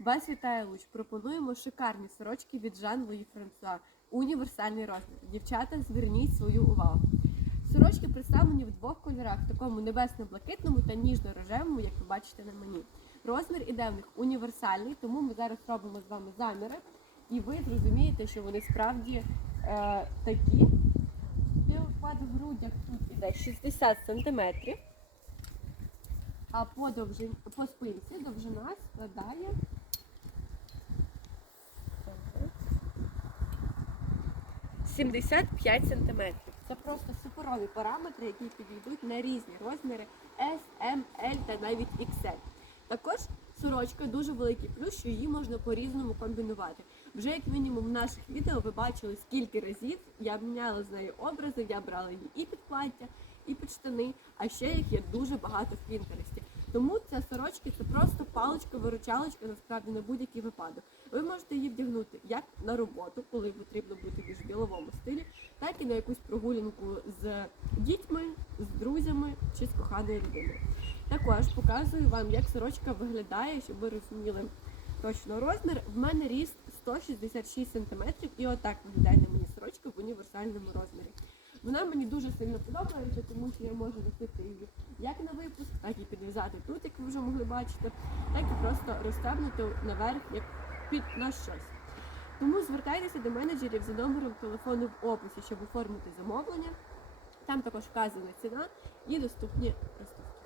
Вас вітає Луч. Пропонуємо шикарні сорочки від Жан Луї Франсуа. Універсальний розмір. Дівчата, зверніть свою увагу. Сорочки представлені в двох кольорах: такому небесно-блакитному та ніжно-рожевому, як ви бачите на мені. Розмір іде в них універсальний, тому ми зараз робимо з вами заміри, і ви зрозумієте, що вони справді е, такі. Співпад в грудях тут іде 60 см. А по, довжин... по спинці довжина складає. 75 см. Це просто суперові параметри, які підійдуть на різні розміри S, M, L та навіть XL. Також сорочка дуже великий плюс, що її можна по-різному комбінувати. Вже як мінімум в наших відео ви бачили, скільки разів я міняла з неї образи, я брала її і під плаття, і під штани, а ще їх є дуже багато в Пінтересті. Тому ця сорочки це просто паличка-виручалочка, насправді на будь-який випадок. Ви можете її вдягнути як на роботу, коли потрібно бути в біловому стилі, так і на якусь прогулянку з дітьми, з друзями чи з коханою людиною. Також показую вам, як сорочка виглядає, щоб ви розуміли точно розмір. В мене ріст 166 см, і отак виглядає на мені сорочка в універсальному розмірі. Вона мені дуже сильно подобається, тому що я можу носити її як на випуск, так і підв'язати тут, як ви вже могли бачити, так і просто розставити наверх як під на щось. Тому звертайтеся до менеджерів за номером телефону в описі, щоб оформити замовлення. Там також вказана ціна і доступні розставки.